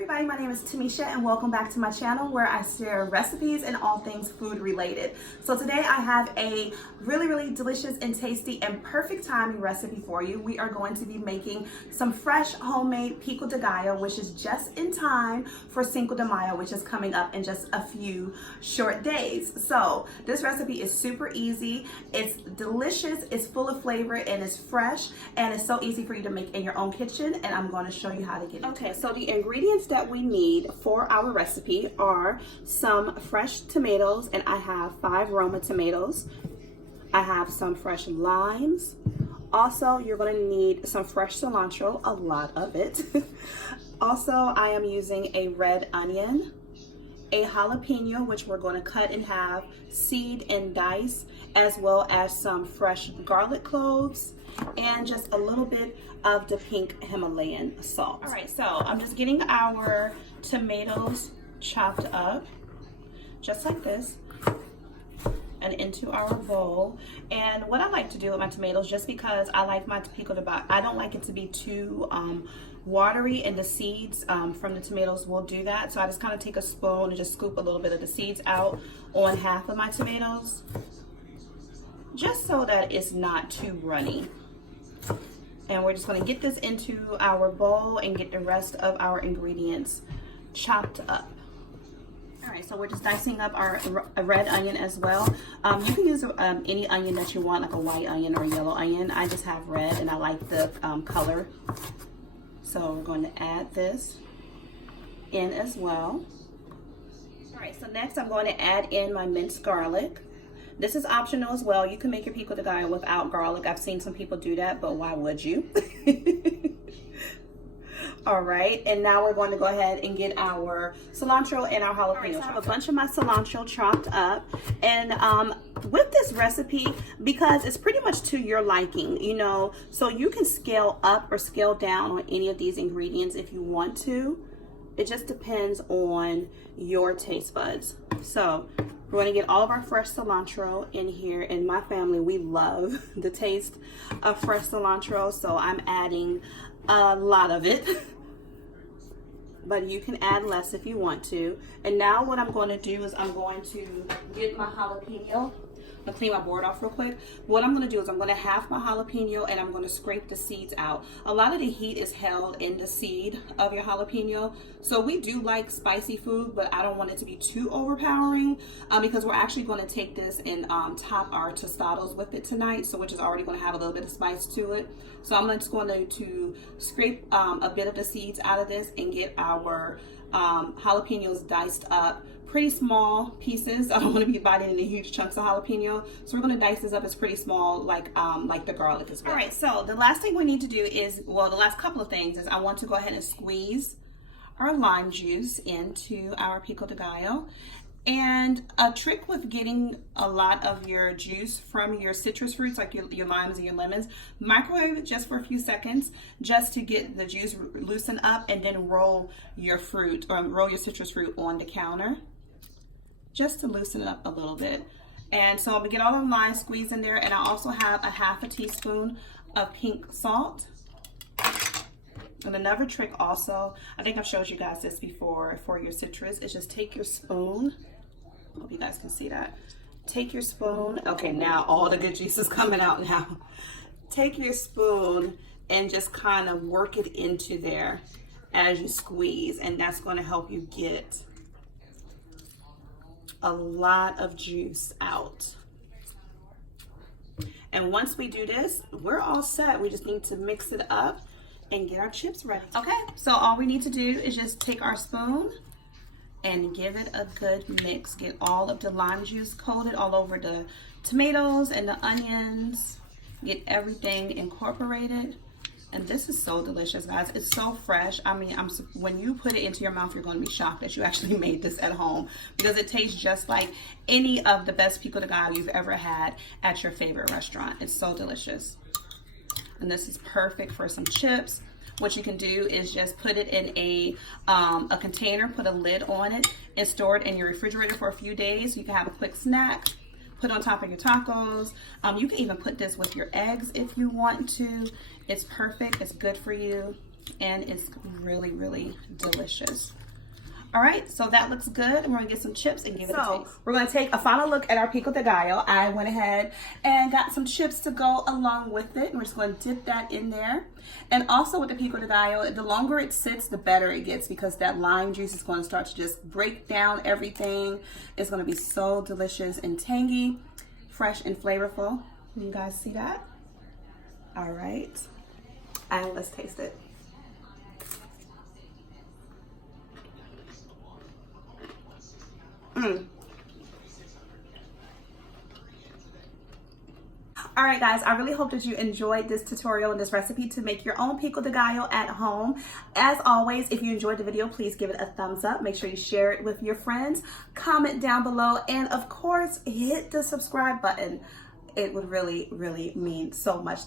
Everybody, my name is Tammicia and welcome back to my channel where I share recipes and all things food related. So today I have a really delicious and tasty and perfect timing recipe for you. We are going to be making some fresh homemade Pico de Gallo, which is just in time for Cinco de Mayo, which is coming up in just a few short days. So this recipe is super easy, it's delicious, it's full of flavor, and it's fresh, and it's so easy for you to make in your own kitchen, and I'm going to show you how to get it. Okay, so the ingredients that we need for our recipe are some fresh tomatoes, and I have 5 Roma tomatoes. I have some fresh limes. Also, you're going to need some fresh cilantro, a lot of it. Also, I am using a red onion, a jalapeno, which we're going to cut in half, seed and dice, as well as some fresh garlic cloves, and just a little bit of the pink Himalayan salt. All right, so I'm just getting our tomatoes chopped up, just like this, and into our bowl. And what I like to do with my tomatoes, just because I like my pico de gallo, I don't like it to be too watery, and the seeds from the tomatoes will do that. So I just kind of take a spoon and just scoop a little bit of the seeds out on half of my tomatoes, just so that it's not too runny. And we're just going to get this into our bowl and get the rest of our ingredients chopped up. All right, so we're just dicing up our red onion as well. You can use any onion that you want, like a white onion or a yellow onion. I just have red, and I like the color. So we're going to add this in as well. All right, so next I'm going to add in my minced garlic. This is optional as well. You can make your pico de gallo without garlic. I've seen some people do that, but why would you? All right, and now we're going to go ahead and get our cilantro and our jalapeno. Right, so I have a bunch of my cilantro chopped up, and with this recipe, because it's pretty much to your liking, you know, so you can scale up or scale down on any of these ingredients if you want to. It just depends on your taste buds. So we're going to get all of our fresh cilantro in here. In my family, we love the taste of fresh cilantro, so I'm adding a lot of it. But you can add less if you want to. And now what I'm going to do is I'm going to get my jalapeno. I'm gonna clean my board off real quick. What I'm gonna do is I'm gonna half my jalapeno, and I'm gonna scrape the seeds out. A lot of the heat is held in the seed of your jalapeno. So we do like spicy food, but I don't want it to be too overpowering because we're actually gonna take this and top our tostados with it tonight, so which is already gonna have a little bit of spice to it. So I'm just going to scrape a bit of the seeds out of this and get our jalapenos diced up. Pretty small pieces. I don't want to be biting into huge chunks of jalapeno, so we're going to dice this up as pretty small, like the garlic as well. All right, so the last thing we need to do is, well, the last couple of things is I want to go ahead and squeeze our lime juice into our pico de gallo. And a trick with getting a lot of your juice from your citrus fruits, like your limes and your lemons, microwave it just for a few seconds, just to get the juice loosened up, and then roll your fruit, or roll your citrus fruit on the counter, just to loosen it up a little bit. And so I'm gonna get all the lime squeezed in there, and I also have a half a teaspoon of pink salt. And another trick also, I think I've showed you guys this before, for your citrus, is just take your spoon. Hope you guys can see that. Take your spoon. Okay, now all the good juice is coming out now. Take your spoon and just kind of work it into there as you squeeze, and that's going to help you get a lot of juice out. And once we do this, we're all set. We just need to mix it up and get our chips ready. Okay, so all we need to do is just take our spoon and give it a good mix. Get all of the lime juice coated all over the tomatoes and the onions. Get everything incorporated. And this is so delicious, guys. It's so fresh. I mean, when you put it into your mouth, you're going to be shocked that you actually made this at home, because it tastes just like any of the best pico de gallo you've ever had at your favorite restaurant. It's so delicious. And this is perfect for some chips. What you can do is just put it in a container, put a lid on it, and store it in your refrigerator for a few days. You can have a quick snack, put on top of your tacos. You can even put this with your eggs if you want to. It's perfect. It's good for you. and it's really, really delicious. All right, so that looks good, and we're gonna get some chips and give it a taste. We're gonna take a final look at our Pico de Gallo. I went ahead and got some chips to go along with it, and we're just gonna dip that in there. And also with the Pico de Gallo, the longer it sits, the better it gets, because that lime juice is gonna start to just break down everything. It's gonna be so delicious and tangy, fresh and flavorful. You guys see that? All right, and let's taste it. All right, guys, I really hope that you enjoyed this tutorial and this recipe to make your own Pico de Gallo at home. As always, if you enjoyed the video, please give it a thumbs up. Make sure you share it with your friends, comment down below, and of course, hit the subscribe button. It would really, really mean so much to me.